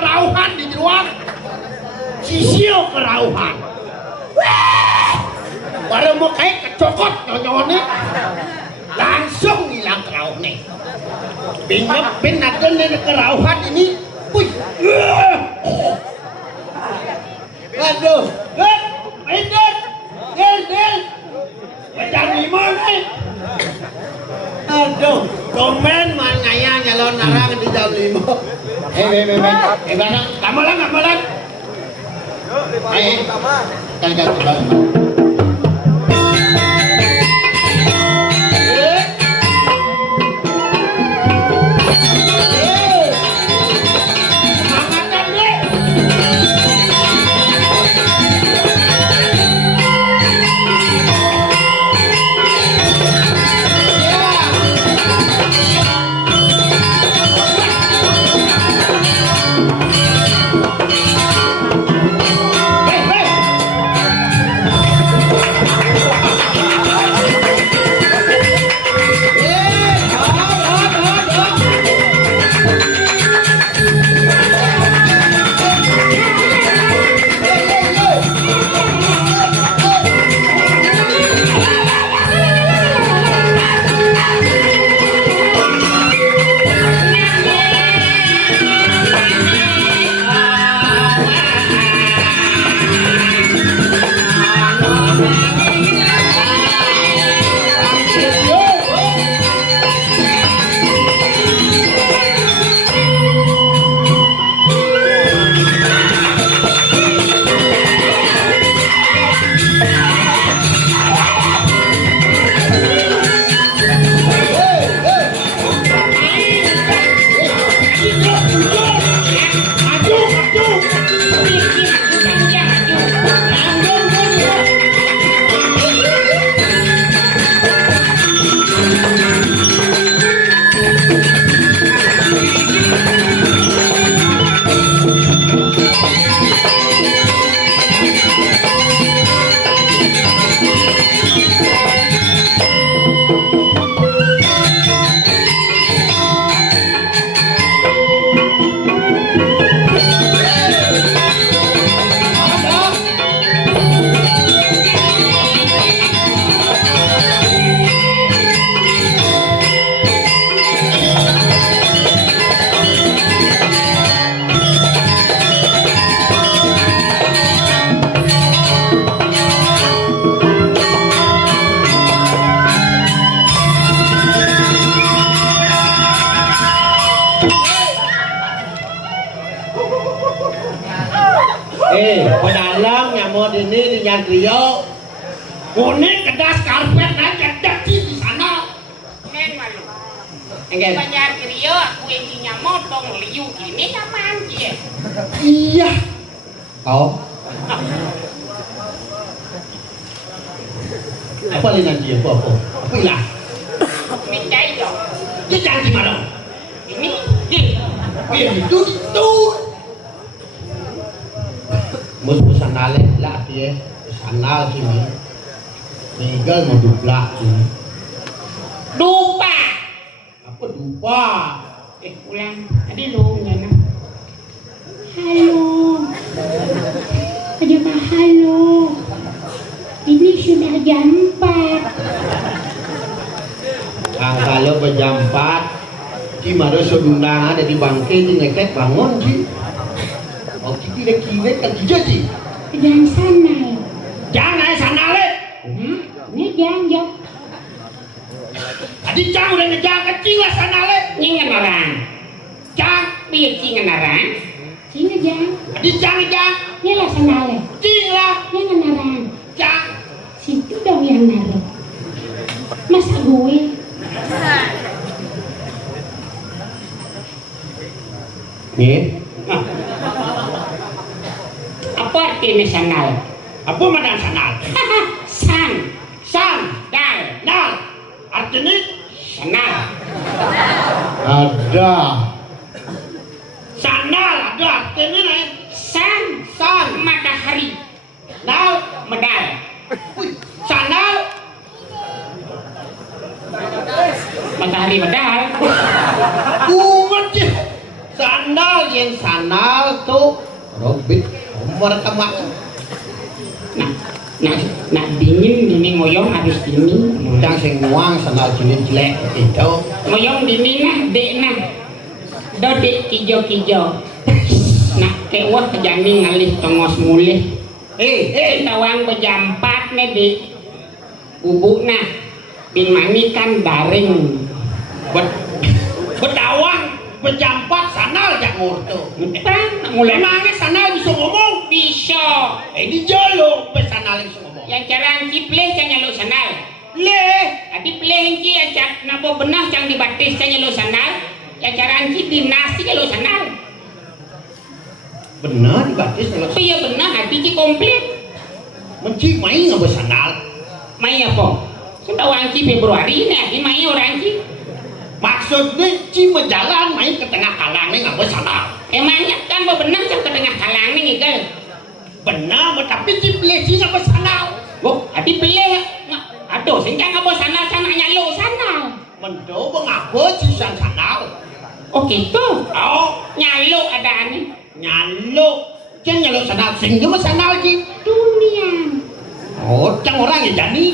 kerauhan di luar. Sisio kerauhan. Baru mau kayak kecokot nyonyone. Langsung hilang kerauhnya. Bingung naken dari kerauhan ini. Wih. Aduh. Gel. Macam gimana? Aduh, komen mana ya nyalon narang di jam 5. Barang, kamalan. Kan. Pedalang nyamot ini di Nyantrio. Kuning kedas karpet aja jadi di sana. Neng malu. Enggak. Banyak Rio aku yang nyamot dong liu gini nyaman dia. Iya. Kau. Apa lina dia? Apa? Apa ilah? Minta dong. Dia jangan di mana? Ini. Itu. Mus sanale lah dia. Sanal sini. Tinggal mau duplak sini. Dupa. Apa dupa? Ulang. Tadi lu nyana. Halo. Ada apa halo? Ini sudah jam 4. Kalau jam 4 gimana sedundang ada di bangke di ngeket bangun sih. Oh kira-kira kan jadi. Jangan sana. Jangan sana le. Ini jangan. Tadi jangan udah ngejang kecil lah sana le. Ini orang. Jang. Biar cingan orang. Sini jangan. Tadi jangan. Ini lah sana le. Cing lah. Jangan orang. Jang. Situ dong yang naruh. Masa gue? Nih. Apa artinya sanal? Apa mana sanal? Nal. Artinya Sanal. ada. Sanal ada artinya lain. San. Matahari. Nal. Medal. Sanal. Matahari medal. Umat je. Sandal je yang sanal tuh robit umur kemak. Nah dingin ngoyong habis dingin. Yang sing nguang sanal jenis jelek itu. Ngoyong dingin nah dek nah. Do dek kijo. Nah kewah kejani ngalih tongos mulih. Tawang bejampat nih di ubuk nah. Bin mani kan daring. Bedawang bejampat sanal jak ngurtu. Mulai Emangnya sanal bisa ngomong? bisa. Di jalo pesanal bisa ngomong. Yang cara anci pleh cang nyalo sanal. Leh, Adi pleh anci acak nabo benah cang dibatis cang nyalo sanal. Yang cara anci dinasti nyalo sanal. benar dibatis kalau Iya benah hati ci komplit. menci main nggak besanal. Mai apa? Sudah anci Februari ini mai orang anci. Maksudnya ci menjalan main ke tengah kalangnya nggak besanal. Emangnya kan bebenah cang ke tengah kalang nih kan. Benar, tapi ci pilih ci nggak besanal. Oh, adi pilih. Aduh, sehingga nggak bosan sana nyalo sana. Mendo mengapa ci sang sanal? Oh gitu. Oh, Nyalo ada nih. nyalo. Cang nyalo sanal sehingga besanal ci. Dunia. Oh, cang orang ya jadi.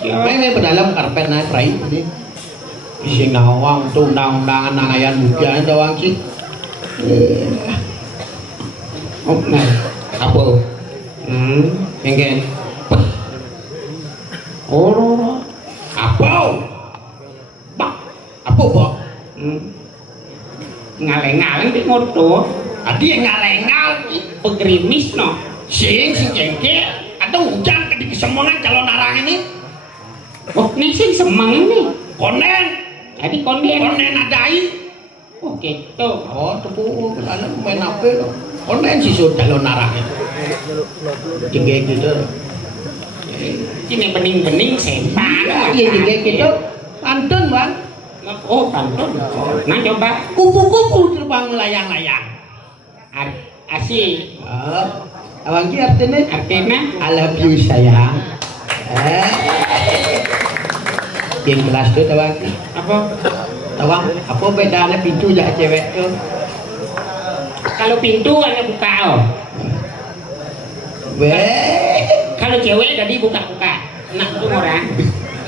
Main berdalam karpet naik prai ini. Isi nawang tuh undang-undangan nanayan bukian doang ci. Oh, nah. Apa? Enggen. Oh, Apa? Bak. Apa, Bak? ngaleng-ngaleng di ngorto. Adi yang ngalengal Pegerimis no. sing jengke atau hujan ke di kesemongan calon arang ini Oh, nih sih semang nih. konen Jadi konden. adai. Oh, gitu. Oh, tepu ke dalam main apa lo? Konen sih sudah calon arang itu. Jengke gitu. Ini bening-bening setan. Iya jengke gitu. Pantun bang. Oh, pantun. Nah, coba. Kupu-kupu terbang melayang-layang. Asih. Abang ki artinya? Artinya? I love you sayang. Yang kelas tuh tawang. Apa? Tawang, apa bedanya pintu jak cewek tuh? Kalau pintu hanya buka. Oh. Weh, Kalau cewek tadi buka-buka. Nah, itu orang.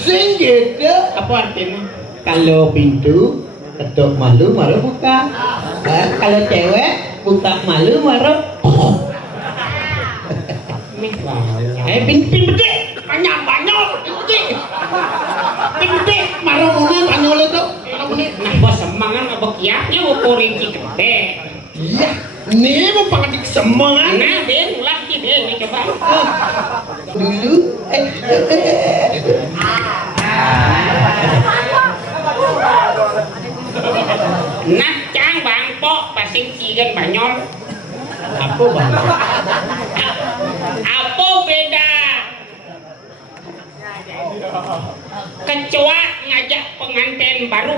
sing gitu. Apa artinya? Kalau pintu ketuk malu buka. Kalau cewek buka malu pin gede, banyak, pin gede, marah mune banyol itu. Nah, bos semangan abang kiaknya ukurin gede. Iya, nih mau pakai semangat. Nah, Ben, lagi Ben, ini coba. Dulu, Nah, cang bangpok pasing cigan banyol. apa bang? Apa beda? Kecoa ngajak pengantin baru.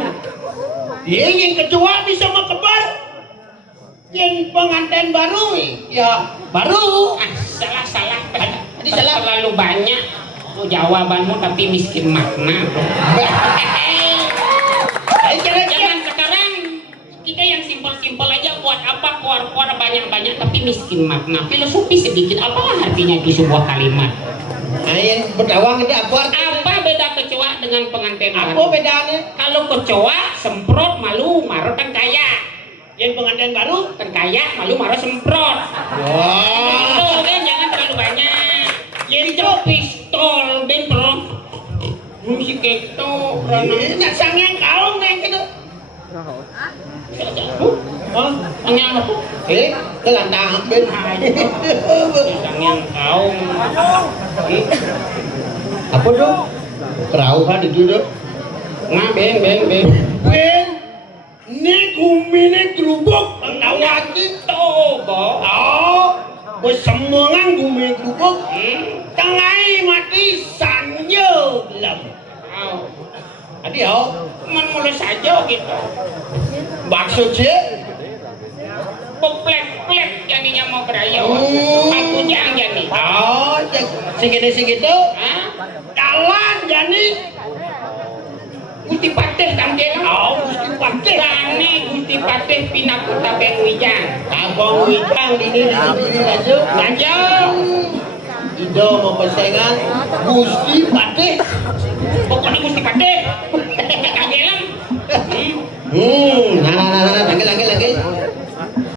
Yang kecoa bisa mau kebar. Yang pengantin baru, ya baru. Ah, salah. Tadi salah. Terlalu banyak jawabanmu tapi miskin makna. Jangan sekarang kita yang simpel-simpel aja buat apa keluar banyak-banyak tapi miskin makna. Filosofi sedikit apa artinya di sebuah kalimat? Nah, yang berdawang itu apa? Apa beda kecoa dengan pengantin Apa baru? bedanya? Kalau kecoa semprot malu marah kan kaya. Yang pengantin baru? Kan kaya malu marah semprot. Wah, Pistol kan jangan terlalu banyak. Itu pistol ben bro. Musik itu ini nak sangen kau neng gitu. Oh, Angin apa? kelandang ben. Angin kau. Apa tuh? Kerau kan itu tuh. Nah, ben. Ben, ini gumine gerubuk tawa gitu. Oh, bersemangan gumine gerubuk. Tengai mati sanyo gelap. Adi Mulai saja gitu. maksudnya Peplek jadinya mau berayau. Aku jangan jadi. segitu Hah? jalan jadi Gusti Patih Kanjeng. Oh, Gusti Patih. Sane Gusti Patih Pinakota Bengwijang. Abang Wijang ini lanjut. Lanjut. Ido mau pesengan Gusti Patih. Pokoknya Gusti Patih.